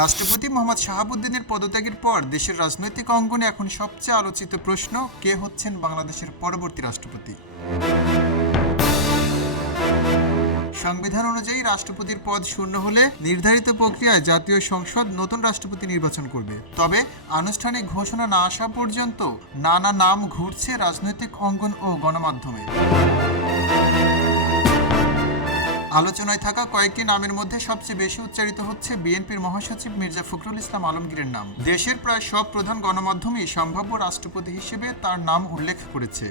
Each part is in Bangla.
রাষ্ট্রপতি মোহাম্মদ শাহাবুদ্দিনের পদত্যাগের পর দেশের রাজনৈতিক অঙ্গনে এখন সবচেয়ে আলোচিত প্রশ্ন, কে হচ্ছেন বাংলাদেশের পরবর্তী রাষ্ট্রপতি। সংবিধান অনুযায়ী রাষ্ট্রপতির পদ শূন্য হলে নির্ধারিত প্রক্রিয়ায় জাতীয় সংসদ নতুন রাষ্ট্রপতি নির্বাচন করবে। তবে আনুষ্ঠানিক ঘোষণা না আসা পর্যন্ত নানা নাম ঘুরছে রাজনৈতিক অঙ্গন ও গণমাধ্যমে। আলোচনায় থাকা কয়েকটি নামের মধ্যে সবচেয়ে বেশি উচ্চারিত হচ্ছে বিএনপির মহাসচিব মির্জা ফখরুল ইসলাম আলমগীরের নাম। দেশের প্রায় সব প্রধান গণমাধ্যমই সম্ভাব্য রাষ্ট্রপতি হিসেবে তার নাম উল্লেখ করেছে।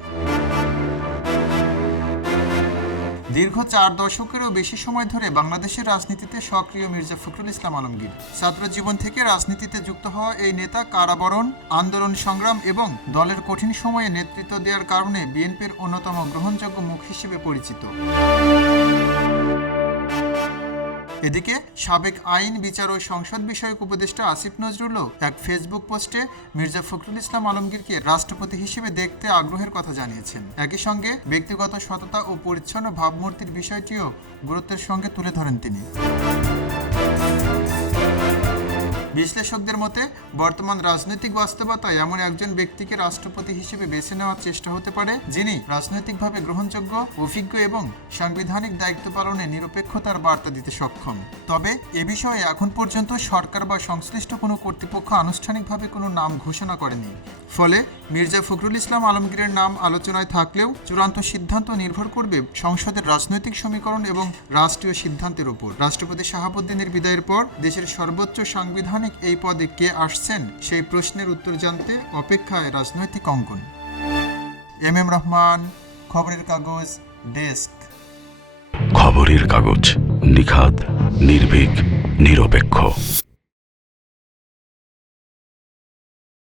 দীর্ঘ 4 দশকেরও বেশি সময় ধরে বাংলাদেশের রাজনীতিতে সক্রিয় মির্জা ফখরুল ইসলাম আলমগীর। ছাত্র জীবন থেকে রাজনীতিতে যুক্ত হওয়া এই নেতা কারাবরণ, আন্দোলন সংগ্রাম এবং দলের কঠিন সময়ে নেতৃত্ব দেওয়ার কারণে বিএনপির অন্যতম গ্রহণযোগ্য মুখ হিসেবে পরিচিত। এদিকে সাবেক আইন, বিচার ও সংসদ বিষয়ক উপদেষ্টা আসিফ নজরুলও এক ফেসবুক পোস্টে মির্জা ফখরুল ইসলাম আলমগীরকে রাষ্ট্রপতি হিসেবে দেখতে আগ্রহের কথা জানিয়েছেন। একই সঙ্গে ব্যক্তিগত সততা ও পরিচ্ছন্ন ভাবমূর্তির বিষয়টিও গুরুত্বের সঙ্গে তুলে ধরেন তিনি। বিশ্লেষকদের মতে বর্তমান রাজনৈতিক বাস্তবতায় এমন একজন ব্যক্তিকে রাষ্ট্রপতি হিসেবে বেছে নেওয়ার চেষ্টা হতে পারে, যিনি রাজনৈতিকভাবে গ্রহণযোগ্য, অভিজ্ঞ এবং সাংবিধানিক দায়িত্ব পালনে নিরপেক্ষতার বার্তা দিতে সক্ষম। তবে এ বিষয়ে এখন পর্যন্ত সরকার বা সংশ্লিষ্ট কোনো কর্তৃপক্ষ আনুষ্ঠানিকভাবে কোনো নাম ঘোষণা করেনি। ফলে মির্জা ফখরুল ইসলাম আলমগীরের নাম আলোচনায় থাকলেও চূড়ান্ত সিদ্ধান্ত নির্ভর করবে সংসদের রাজনৈতিক সমীকরণ এবং রাষ্ট্রীয় সিদ্ধান্তের উপর। রাষ্ট্রপতি শাহাবুদ্দিনের বিদায়ের পর দেশের সর্বোচ্চ সাংবিধানিক এই পদে কে আসছেন, সেই প্রশ্নের উত্তর জানতে অপেক্ষায় রাজনৈতিক অঙ্গন। এম রহমান, খবরের কাগজ, ডেস্ক। খবরের কাগজ, নিখাত, নির্ভীক, নিরপেক্ষ।